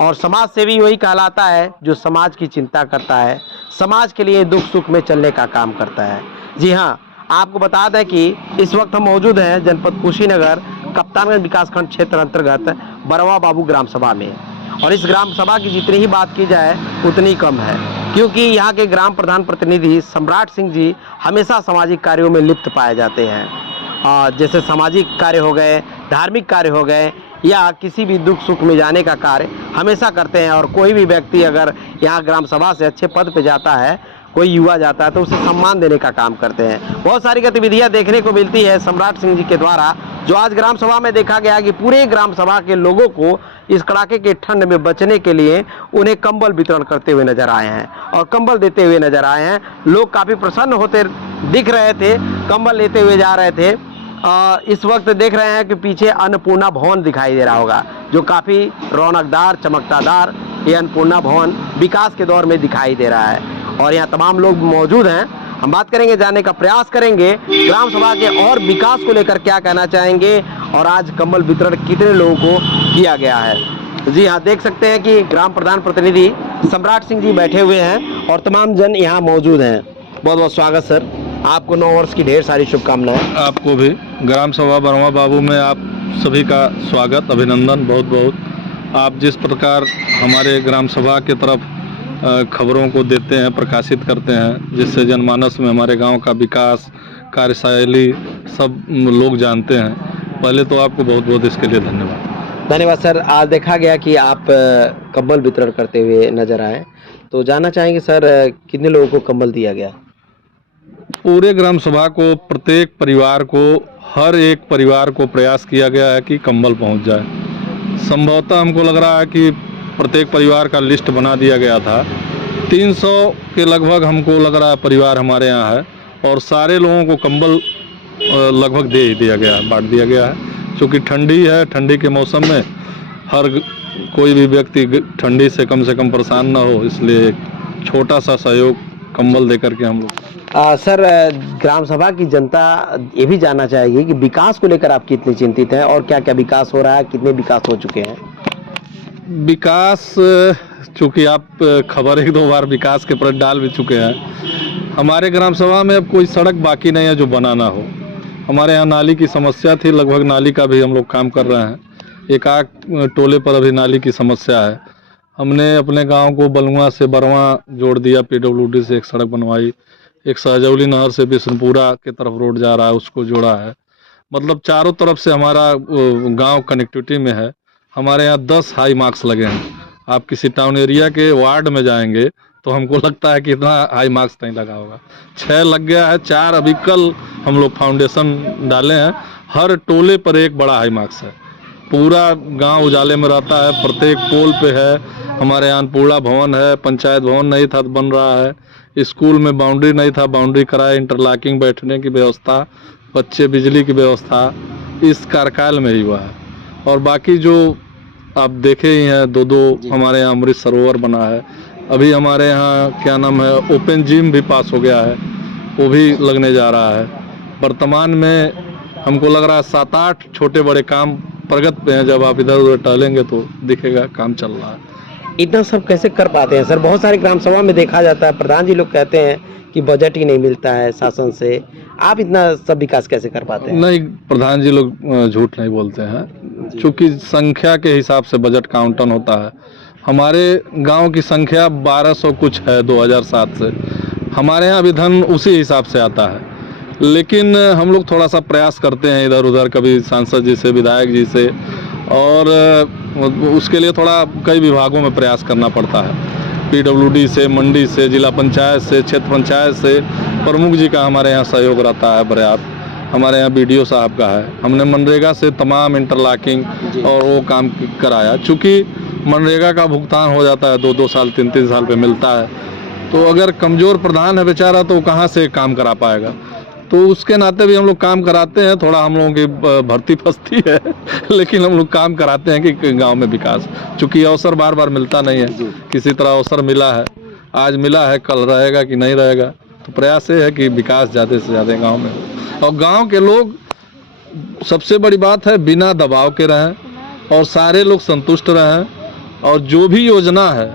और समाज सेवी वही कहलाता है जो समाज की चिंता करता है, समाज के लिए दुख सुख में चलने का काम करता है। जी हाँ, आपको बता दें कि इस वक्त हम मौजूद हैं जनपद कुशीनगर कप्तानगंज विकासखंड क्षेत्र अंतर्गत बरवा बाबू ग्राम सभा में। और इस ग्राम सभा की जितनी ही बात की जाए उतनी कम है, क्योंकि यहाँ के ग्राम प्रधान प्रतिनिधि सम्राट सिंह जी हमेशा सामाजिक कार्यों में लिप्त पाए जाते हैं। जैसे सामाजिक कार्य हो गए, धार्मिक कार्य हो गए, या किसी भी दुख सुख में जाने का कार्य हमेशा करते हैं। और कोई भी व्यक्ति अगर यहाँ ग्राम सभा से अच्छे पद पे जाता है, कोई युवा जाता है, तो उसे सम्मान देने का काम करते हैं। बहुत सारी गतिविधियां देखने को मिलती है सम्राट सिंह जी के द्वारा, जो आज ग्राम सभा में देखा गया कि पूरे ग्राम सभा के लोगों को इस कड़ाके के ठंड में बचने के लिए उन्हें कंबल वितरण करते हुए नजर आए हैं और कंबल देते हुए नजर आए हैं। लोग काफ़ी प्रसन्न होते दिख रहे थे, कंबल लेते हुए जा रहे थे। इस वक्त देख रहे हैं कि पीछे अन्नपूर्णा भवन दिखाई दे रहा होगा, जो काफ़ी रौनकदार चमकदार ये अन्नपूर्णा भवन विकास के दौर में दिखाई दे रहा है। और यहाँ तमाम लोग मौजूद हैं। हम बात करेंगे, जानने का प्रयास करेंगे ग्राम सभा के और विकास को लेकर क्या कहना चाहेंगे और आज कंबल वितरण कितने लोगों को किया गया है। जी हाँ, देख सकते हैं कि ग्राम प्रधान प्रतिनिधि सम्राट सिंह जी बैठे हुए हैं और तमाम जन यहाँ मौजूद हैं। बहुत बहुत स्वागत सर, आपको 9 वर्ष की ढेर सारी शुभकामनाएं। आपको भी ग्राम सभा बरवा बाबू में आप सभी का स्वागत, अभिनंदन बहुत बहुत। आप जिस प्रकार हमारे ग्राम सभा की तरफ खबरों को देते हैं, प्रकाशित करते हैं, जिससे जनमानस में हमारे गांव का विकास, कार्यशैली सब लोग जानते हैं। पहले तो आपको बहुत बहुत इसके लिए धन्यवाद। धन्यवाद सर। आज देखा गया कि आप कंबल वितरण करते हुए नजर आए, तो जानना चाहेंगे सर कितने लोगों को कंबल दिया गया? पूरे ग्राम सभा को, प्रत्येक परिवार को, हर एक परिवार को प्रयास किया गया है कि कंबल पहुंच जाए। संभवतः हमको लग रहा है कि प्रत्येक परिवार का लिस्ट बना दिया गया था। 300 के लगभग हमको लग रहा है परिवार हमारे यहाँ है, और सारे लोगों को कंबल लगभग दे ही दिया गया, बांट दिया गया है। क्योंकि ठंडी है, ठंडी के मौसम में हर कोई भी व्यक्ति ठंडी से कम परेशान ना हो, इसलिए एक छोटा सा सहयोग कंबल दे करके हम लोग। सर, ग्राम सभा की जनता ये भी जानना चाहेगी कि विकास को लेकर आप कितने चिंतित हैं और क्या क्या विकास हो रहा है, कितने विकास हो चुके हैं? विकास, चूँकि आप खबर 1-2 बार विकास के प्रति डाल भी चुके हैं। हमारे ग्राम सभा में अब कोई सड़क बाकी नहीं है जो बनाना हो। हमारे यहाँ नाली की समस्या थी, लगभग नाली का भी हम लोग काम कर रहे हैं। एक आध टोले पर अभी नाली की समस्या है। हमने अपने गांव को बलुआ से बरवा जोड़ दिया, PWD से एक सड़क बनवाई, एक सहजौली नहर से बिशनपुरा की तरफ रोड जा रहा है, उसको जोड़ा है। मतलब चारों तरफ से हमारा गांव कनेक्टिविटी में है। हमारे यहाँ 10 हाई मार्क्स लगे हैं। आप किसी टाउन एरिया के वार्ड में जाएंगे तो हमको लगता है कि इतना हाई मार्क्स नहीं लगा होगा। 6 लग गया है, 4 अभी कल हम लोग फाउंडेशन डाले हैं। हर टोले पर एक बड़ा हाई मार्क्स है। पूरा गांव उजाले में रहता है, प्रत्येक पोल पे है। हमारे यहाँ अन्नपूर्णा भवन है, पंचायत भवन नहीं था तो बन रहा है। स्कूल में बाउंड्री नहीं था, बाउंड्री कराए, इंटरलॉकिंग बैठने की व्यवस्था, बच्चे बिजली की व्यवस्था इस कार्यकाल में ही हुआ है। और बाकी जो आप देखे ही हैं, 2 हमारे यहाँ अमृत सरोवर बना है। अभी हमारे यहाँ क्या नाम है, ओपन जिम भी पास हो गया है, वो भी लगने जा रहा है। वर्तमान में हमको लग रहा है 7-8 छोटे बड़े काम प्रगति पे हैं। जब आप इधर उधर टहलेंगे तो दिखेगा काम चल रहा है। इतना सब कैसे कर पाते हैं सर? बहुत सारे ग्राम सभा में देखा जाता है, प्रधान जी लोग कहते हैं कि बजट ही नहीं मिलता है शासन से। आप इतना सब विकास कैसे कर पाते हैं? नहीं, प्रधान जी लोग झूठ नहीं बोलते हैं, क्योंकि संख्या के हिसाब से बजट का आवंटन होता है। हमारे गांव की संख्या 1200 कुछ है 2007 से। हमारे यहाँ भी धन उसी हिसाब से आता है, लेकिन हम लोग थोड़ा सा प्रयास करते हैं इधर उधर, कभी सांसद जी से, विधायक जी से, और उसके लिए थोड़ा कई विभागों में प्रयास करना पड़ता है। PWD से, मंडी से, जिला पंचायत से, क्षेत्र पंचायत से, प्रमुख जी का हमारे यहाँ सहयोग रहता है पर्याप्त। हमारे यहाँ BDO साहब का है। हमने मनरेगा से तमाम इंटरलॉकिंग और वो काम कराया। चूँकि मनरेगा का भुगतान हो जाता है 2-2 साल 3-3 साल पे मिलता है, तो अगर कमज़ोर प्रधान है बेचारा तो कहाँ से काम करा पाएगा। तो उसके नाते भी हम लोग काम कराते हैं। थोड़ा हम लोगों की भर्ती फंसती है लेकिन हम लोग काम कराते हैं कि गांव में विकास, चूँकि अवसर बार बार मिलता नहीं है। किसी तरह अवसर मिला है, आज मिला है, कल रहेगा कि नहीं रहेगा। तो प्रयास ये है कि विकास ज़्यादा से ज़्यादा गांव में हो, और गांव के लोग, सबसे बड़ी बात है, बिना दबाव के रहें और सारे लोग संतुष्ट रहें। और जो भी योजना है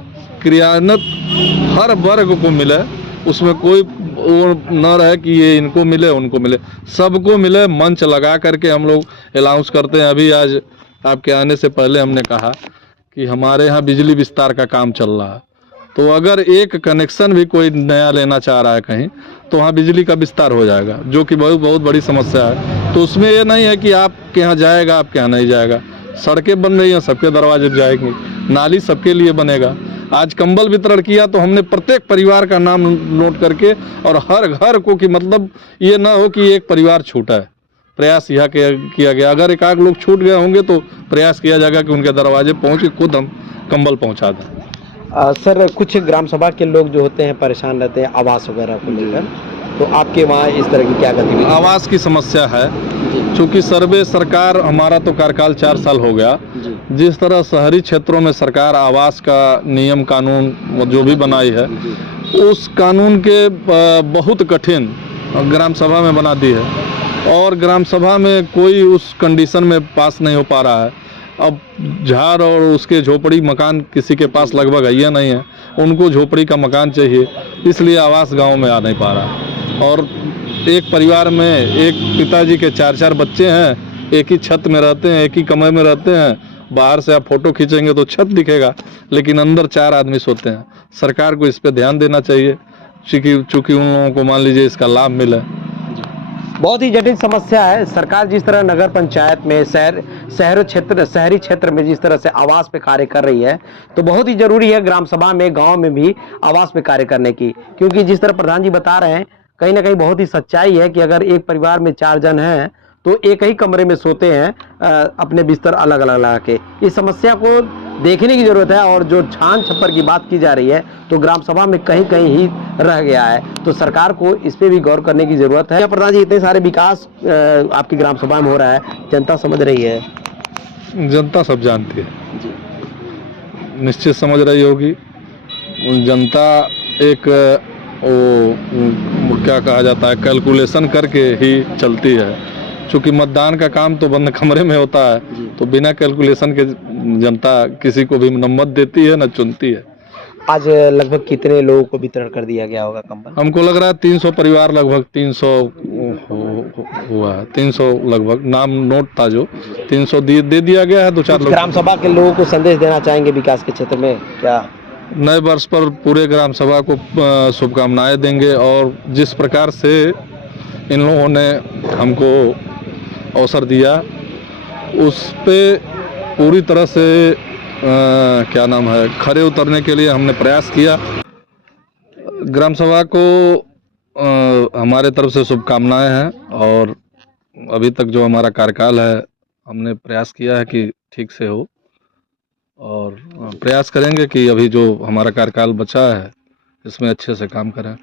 क्रियान्वित हर वर्ग को मिले, उसमें कोई वो न रहे कि ये इनको मिले उनको मिले, सबको मिले। मंच लगा करके हम लोग अनाउंस करते हैं। अभी आज आपके आने से पहले हमने कहा कि हमारे यहाँ बिजली विस्तार का काम चल रहा है, तो अगर एक कनेक्शन भी कोई नया लेना चाह रहा है कहीं, तो वहाँ बिजली का विस्तार हो जाएगा, जो कि बहुत बड़ी समस्या है। तो उसमें ये नहीं है कि आपके यहाँ जाएगा आपके यहाँ नहीं जाएगा। सड़कें बन रही हैं, सबके दरवाजे जाएंगी, नाली सबके लिए बनेगा। आज कंबल वितरण किया तो हमने प्रत्येक परिवार का नाम नोट करके, और हर घर को, कि मतलब ये ना हो कि एक परिवार छूटा है। प्रयास यह किया गया, अगर एक आध लोग छूट गए होंगे तो प्रयास किया जाएगा कि उनके दरवाजे पहुँच के खुद हम कंबल पहुँचा दें। सर, कुछ ग्राम सभा के लोग जो होते हैं परेशान रहते हैं आवास वगैरह को लेकर, तो आपके वहाँ इस तरह की क्या गतिविधि? आवास की समस्या है, चूँकि सर्वे सरकार, हमारा तो कार्यकाल 4 साल हो गया, जिस तरह शहरी क्षेत्रों में सरकार आवास का नियम कानून जो भी बनाई है, उस कानून के बहुत कठिन ग्राम सभा में बना दी है, और ग्राम सभा में कोई उस कंडीशन में पास नहीं हो पा रहा है। अब झाड़ और उसके झोपड़ी मकान किसी के पास लगभग है नहीं है, उनको झोपड़ी का मकान चाहिए, इसलिए आवास गांव में आ नहीं पा रहा है। और एक परिवार में एक पिताजी के 4-4 बच्चे हैं, एक ही छत में रहते हैं, एक ही कमरे में रहते हैं। बाहर से आप फोटो खींचेंगे तो छत दिखेगा, लेकिन अंदर 4 आदमी सोते हैं। सरकार को इस पे ध्यान देना चाहिए, चूँकि उन लोगों को मान लीजिए इसका लाभ मिले। बहुत ही जटिल समस्या है। सरकार जिस तरह नगर पंचायत में शहरी क्षेत्र में जिस तरह से आवास पे कार्य कर रही है, तो बहुत ही जरूरी है ग्राम सभा में, गांव में भी आवास पे कार्य करने की। क्योंकि जिस तरह प्रधान जी बता रहे हैं, कहीं ना कहीं बहुत ही सच्चाई है कि अगर एक परिवार में 4 जन हैं तो एक ही कमरे में सोते हैं, अपने बिस्तर अलग अलग लगा के। इस समस्या को देखने की जरूरत है, और जो छान छप्पर की बात की जा रही है तो ग्राम सभा में कहीं कहीं ही रह गया है, तो सरकार को इस पे भी गौर करने की जरूरत है। प्रधान जी, इतने सारे विकास आपकी ग्राम सभा में हो रहा है, जनता समझ रही है? जनता सब जानती है, निश्चित समझ रही होगी। जनता एक वो क्या कहा जाता है, कैलकुलेशन करके ही चलती है। चूँकि मतदान का काम तो बंद कमरे में होता है, तो बिना कैलकुलेशन के जनता किसी को भी न मत देती है न चुनती है। आज लगभग कितने लोगों को वितरण कर दिया गया होगा कंबल? हमको लग रहा है 300 परिवार, लगभग 300 हुआ है, 300 लगभग नाम नोट था, जो 300 दे दिया गया है। 2-4 लोग। ग्राम सभा के लोगों को संदेश देना चाहेंगे विकास के क्षेत्र में क्या? नए वर्ष पर पूरे ग्राम सभा को शुभकामनाएं देंगे, और जिस प्रकार से इन लोगों ने हमको अवसर दिया, उस पे पूरी तरह से क्या नाम है, खरे उतरने के लिए हमने प्रयास किया। ग्राम सभा को हमारे तरफ से शुभकामनाएं हैं, और अभी तक जो हमारा कार्यकाल है, हमने प्रयास किया है कि ठीक से हो, और प्रयास करेंगे कि अभी जो हमारा कार्यकाल बचा है इसमें अच्छे से काम करें।